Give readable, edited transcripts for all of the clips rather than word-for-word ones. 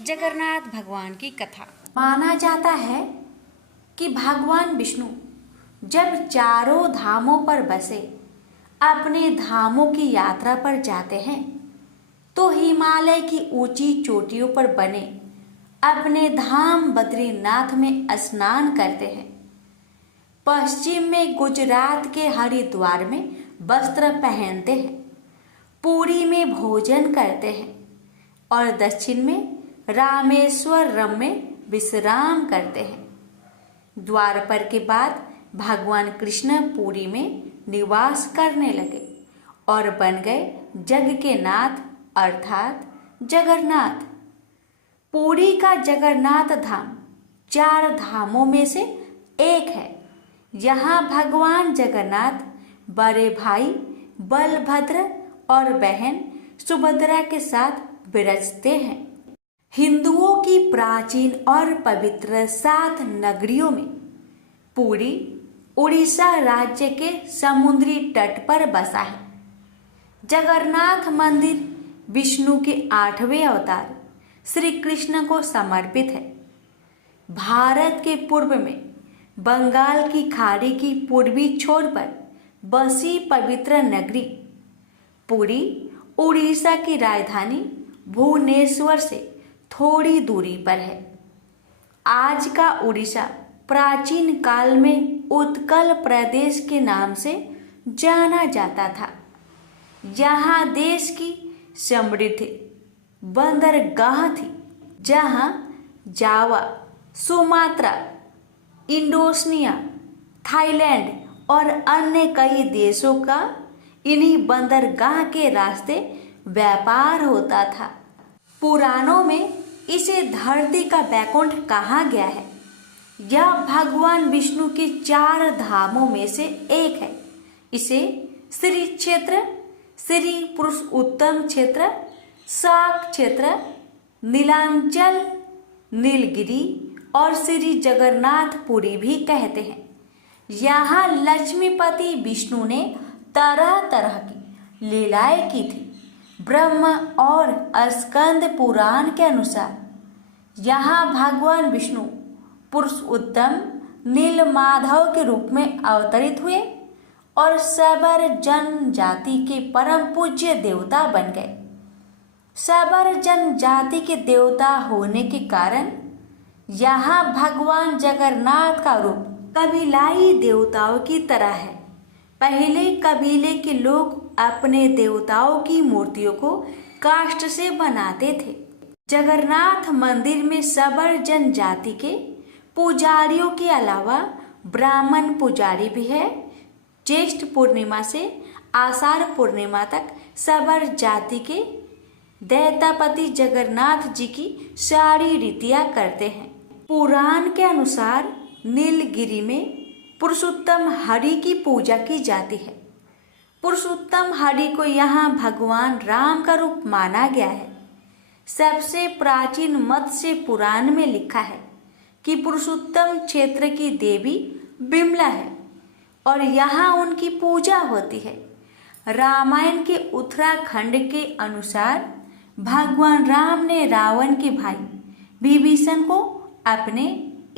जगन्नाथ भगवान की कथा। माना जाता है कि भगवान विष्णु जब चारों धामों पर बसे अपने धामों की यात्रा पर जाते हैं तो हिमालय की ऊंची चोटियों पर बने अपने धाम बद्रीनाथ में स्नान करते हैं। पश्चिम में गुजरात के हरिद्वार में वस्त्र पहनते हैं, पुरी में भोजन करते हैं और दक्षिण में रामेश्वरम में विश्राम करते हैं। द्वारपर के बाद भगवान कृष्ण पुरी में निवास करने लगे और बन गए जग के नाथ अर्थात जगन्नाथ। पुरी का जगन्नाथ धाम 4 धामों में से एक है। यहाँ भगवान जगन्नाथ बड़े भाई बलभद्र और बहन सुभद्रा के साथ विराजते हैं। हिंदुओं की प्राचीन और पवित्र 7 नगरियों में पुरी उड़ीसा राज्य के समुद्री तट पर बसा है। जगन्नाथ मंदिर विष्णु के 8वें अवतार श्री कृष्ण को समर्पित है। भारत के पूर्व में बंगाल की खाड़ी की पूर्वी छोर पर बसी पवित्र नगरी पुरी उड़ीसा की राजधानी भुवनेश्वर से थोड़ी दूरी पर है। आज का उड़ीसा प्राचीन काल में उत्कल प्रदेश के नाम से जाना जाता था। यहाँ देश की समृद्ध बंदरगाह थी, जहाँ जावा, सुमात्रा, इंडोनेशिया, थाईलैंड और अन्य कई देशों का इन्हीं बंदरगाह के रास्ते व्यापार होता था। पुराणों में इसे धरती का बैकुंठ कहा गया है। यह भगवान विष्णु के 4 धामों में से एक है। इसे श्री क्षेत्र, श्री पुरुषोत्तम क्षेत्र, शाक क्षेत्र, नीलांचल, नीलगिरी और श्री जगन्नाथपुरी भी कहते हैं। यहाँ लक्ष्मीपति विष्णु ने तरह तरह की लीलाएं की थी। ब्रह्म और स्कंद पुराण के अनुसार यहाँ भगवान विष्णु पुरुषोत्तम नीलमाधव के रूप में अवतरित हुए और सबर जनजाति के परम पूज्य देवता बन गए। सबर जनजाति के देवता होने के कारण यहाँ भगवान जगन्नाथ का रूप कबीलाई देवताओं की तरह है। पहले कबीले के लोग अपने देवताओं की मूर्तियों को काष्ठ से बनाते थे। जगन्नाथ मंदिर में सबर जनजाति के पुजारियों के अलावा ब्राह्मण पुजारी भी है। ज्येष्ठ पूर्णिमा से आषाढ़ पूर्णिमा तक सबर जाति के दैतापति जगन्नाथ जी की सारी रीतियां करते हैं। पुराण के अनुसार नीलगिरी में पुरुषोत्तम हरि की पूजा की जाती है। पुरुषोत्तम हरि को यहाँ भगवान राम का रूप माना गया है। सबसे प्राचीन मत्स्य पुराण में लिखा है कि पुरुषोत्तम क्षेत्र की देवी बिमला है और यहाँ उनकी पूजा होती है। रामायण के उत्तराखंड के अनुसार भगवान राम ने रावण के भाई विभीषण को अपने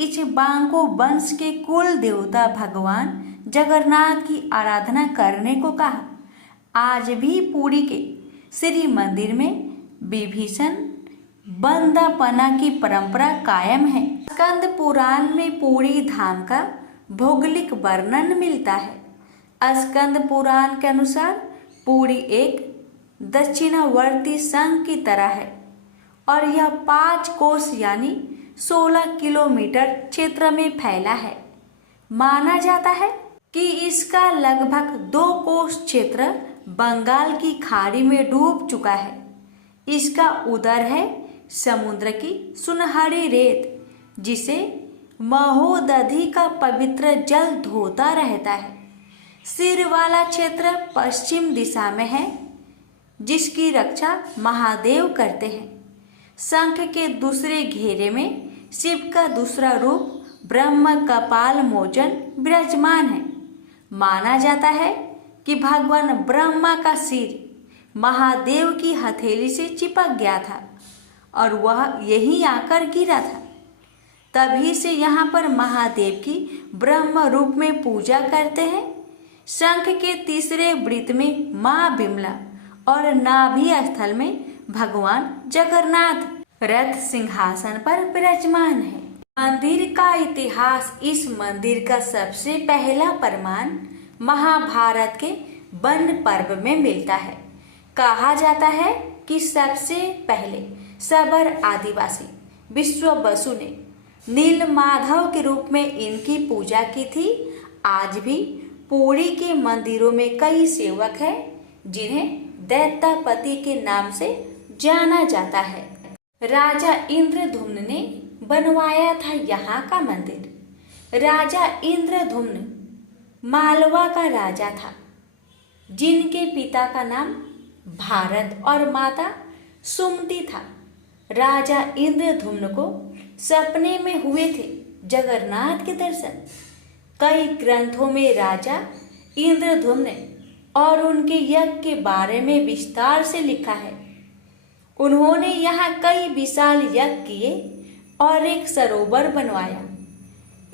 इक्ष्वाकु वंश के कुल देवता भगवान जगन्नाथ की आराधना करने को कहा। आज भी पुरी के श्री मंदिर में विभीषण बंदापना की परंपरा कायम है। स्कंद पुराण में पुरी धाम का भौगोलिक वर्णन मिलता है। स्कंद पुराण के अनुसार पुरी एक दक्षिणावर्ती संघ की तरह है और यह 5 कोस यानी 16 किलोमीटर क्षेत्र में फैला है। माना जाता है कि इसका लगभग 2 कोस क्षेत्र बंगाल की खाड़ी में डूब चुका है। इसका उदर है समुद्र की सुनहरी रेत, जिसे महोदधि का पवित्र जल धोता रहता है। सिर वाला क्षेत्र पश्चिम दिशा में है, जिसकी रक्षा महादेव करते हैं। शंख के दूसरे घेरे में शिव का दूसरा रूप ब्रह्म कपाल मोचन विराजमान है। माना जाता है कि भगवान ब्रह्मा का सिर महादेव की हथेली से चिपक गया था और वह यहीं आकर गिरा था। तभी से यहाँ पर महादेव की ब्रह्म रूप में पूजा करते हैं। शंख के तीसरे वृत्त में माँ बिमला और नाभि स्थल में भगवान जगन्नाथ रथ सिंहासन पर विराजमान है। मंदिर का इतिहास। इस मंदिर का सबसे पहला प्रमाण महाभारत के वन पर्व में मिलता है। कहा जाता है कि सबसे पहले सबर आदिवासी विश्ववसु ने नील माधव के रूप में इनकी पूजा की थी। आज भी पुरी के मंदिरों में कई सेवक हैं जिन्हें दैत्यापति के नाम से जाना जाता है। राजा इंद्रधुम्न ने बनवाया था यहाँ का मंदिर। राजा इंद्रधुम्न मालवा का राजा था, जिनके पिता का नाम भारत और माता सुमति था। राजा इंद्रधुम्न को सपने में हुए थे जगन्नाथ के दर्शन। कई ग्रंथों में राजा इंद्रधुम्न और उनके यज्ञ के बारे में विस्तार से लिखा है। उन्होंने यहाँ कई विशाल यज्ञ किए और एक सरोवर बनवाया।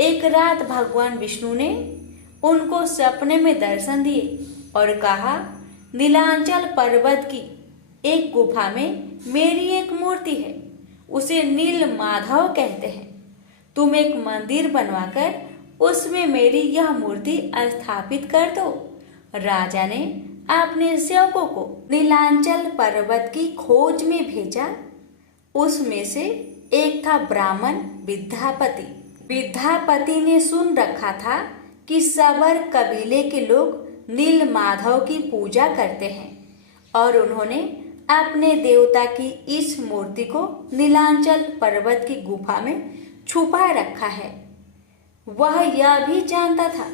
एक रात भगवान विष्णु ने उनको सपने में दर्शन दिए और कहा, नीलांचल पर्वत की एक गुफा में मेरी एक मूर्ति है, उसे नील माधव कहते हैं। तुम एक मंदिर बनवाकर उसमें मेरी यह मूर्ति स्थापित कर दो। राजा ने अपने सेवकों को नीलांचल पर्वत की खोज में भेजा। उसमें से एक था ब्राह्मण विद्यापति। विद्यापति ने सुन रखा था कि सबर कबीले के लोग नील माधव की पूजा करते हैं और उन्होंने अपने देवता की इस मूर्ति को नीलांचल पर्वत की गुफा में छुपा रखा है। वह यह भी जानता था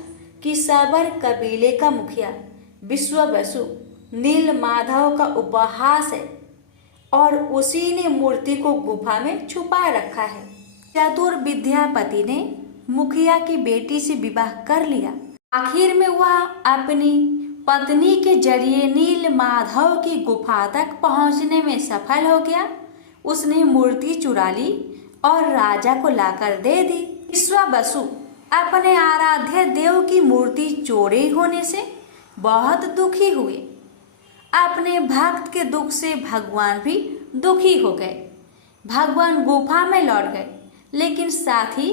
कि सबर कबीले का मुखिया विश्ववसु नील माधव का उपहास है और उसी ने मूर्ति को गुफा में छुपा रखा है। चतुर विद्यापति ने मुखिया की बेटी से विवाह कर लिया। आखिर में वह अपनी पत्नी के जरिए नील माधव की गुफा तक पहुंचने में सफल हो गया। उसने मूर्ति चुरा ली और राजा को लाकर दे दी। विश्ववसु अपने आराध्य देव की मूर्ति चोरी होने से बहुत दुखी हुए। अपने भक्त के दुख से भगवान भी दुखी हो गए। भगवान गुफा में लौट गए, लेकिन साथ ही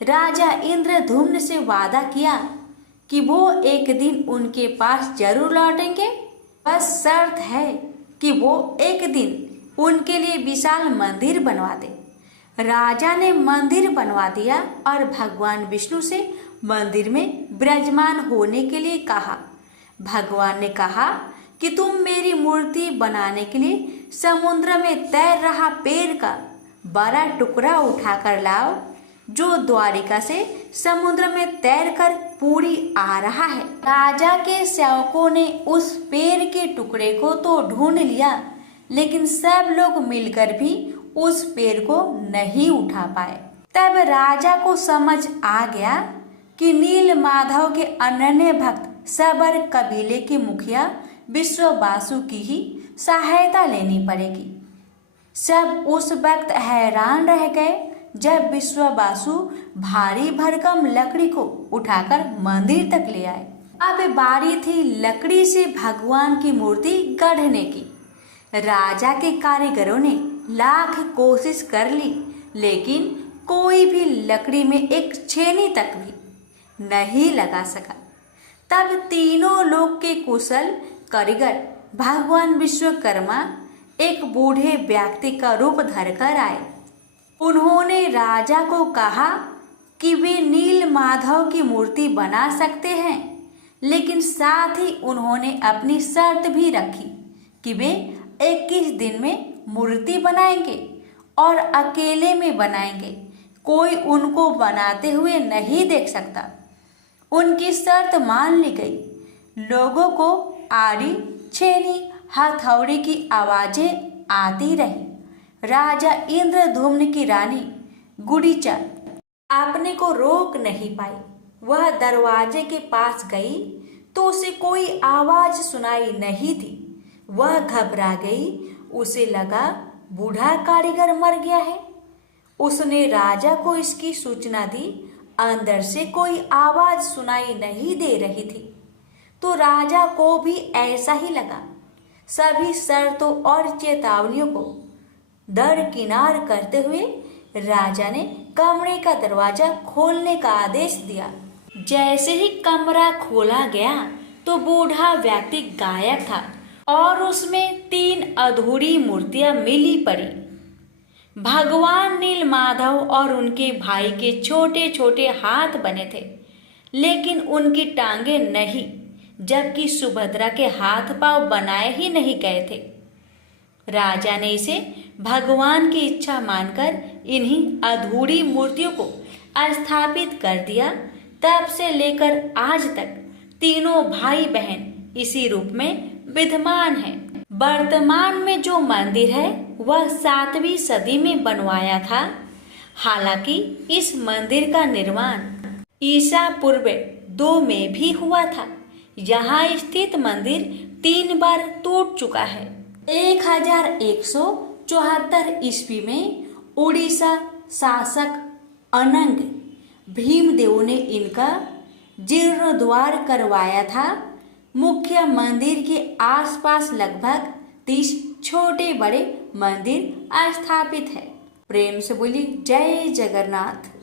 राजा इंद्रधुम्न से वादा किया कि वो एक दिन उनके पास जरूर लौटेंगे। बस शर्त है कि वो एक दिन उनके लिए विशाल मंदिर बनवा दे। राजा ने मंदिर बनवा दिया और भगवान विष्णु से मंदिर में विराजमान होने के लिए कहा। भगवान ने कहा कि तुम मेरी मूर्ति बनाने के लिए समुद्र में तैर रहा पेड़ का बड़ा टुकड़ा उठाकर लाओ, जो द्वारिका से समुद्र में तैरकर पुरी आ रहा है। राजा के सेवकों ने उस पेड़ के टुकड़े को तो ढूंढ लिया, लेकिन सब लोग मिलकर भी उस पेड़ को नहीं उठा पाए। तब राजा को समझ आ गया कि नील माधव के अनन्य भक्त सबर कबीले के मुखिया विश्ववसु की ही सहायता लेनी पड़ेगी। सब उस वक्त हैरान रह गए जब विश्ववसु भारी भरकम लकड़ी को उठाकर मंदिर तक ले आए। अब बारी थी लकड़ी से भगवान की मूर्ति गढ़ने की। राजा के कारीगरों ने लाख कोशिश कर ली, लेकिन कोई भी लकड़ी में एक छेनी तक भी नहीं लगा सका। तब तीनों लोक के कुशल कारीगर भगवान विश्वकर्मा एक बूढ़े व्यक्ति का रूप धरकर आए। उन्होंने राजा को कहा कि वे नील माधव की मूर्ति बना सकते हैं, लेकिन साथ ही उन्होंने अपनी शर्त भी रखी कि वे 21 दिन में मूर्ति बनाएंगे और अकेले में बनाएंगे। कोई उनको बनाते हुए नहीं देख सकता। उनकी शर्त मान ली गई। लोगों को आड़ी, छेनी, हथौड़ी की आवाजें आती रही। राजा इंद्रधुम्न की रानी गुड़ीचा अपने को रोक नहीं पाई। वह दरवाजे के पास गई तो उसे कोई आवाज सुनाई नहीं थी। वह घबरा गई। उसे लगा बूढ़ा कारीगर मर गया है। उसने राजा को इसकी सूचना दी। अंदर से कोई आवाज सुनाई नहीं दे रही थी, तो राजा को भी ऐसा ही लगा। सभी शर्तों और चेतावनियों को दरकिनार करते हुए राजा ने कमरे का दरवाजा खोलने का आदेश दिया। जैसे ही कमरा खोला गया तो बूढ़ा व्यक्ति गायब था और उसमें 3 अधूरी मूर्तियां मिली पड़ी। भगवान नीलमाधव और उनके भाई के छोटे छोटे हाथ बने थे, लेकिन उनकी टांगे नहीं, जबकि सुभद्रा के हाथ पांव बनाए ही नहीं गए थे। राजा ने इसे भगवान की इच्छा मानकर इन्हीं अधूरी मूर्तियों को स्थापित कर दिया। तब से लेकर आज तक तीनों भाई बहन इसी रूप में विद्यमान हैं। वर्तमान में जो मंदिर है वह 7वीं सदी में बनवाया था। हालांकि इस मंदिर का निर्माण ईसा पूर्व 2 में भी हुआ था। यहाँ स्थित मंदिर 3 बार टूट चुका है। 1174 ईस्वी में उड़ीसा शासक अनंग भीमदेव ने इनका जीर्णोद्धार करवाया था। मुख्य मंदिर के आसपास लगभग 30 छोटे बड़े मंदिर स्थापित है। प्रेम से बोली जय जगन्नाथ।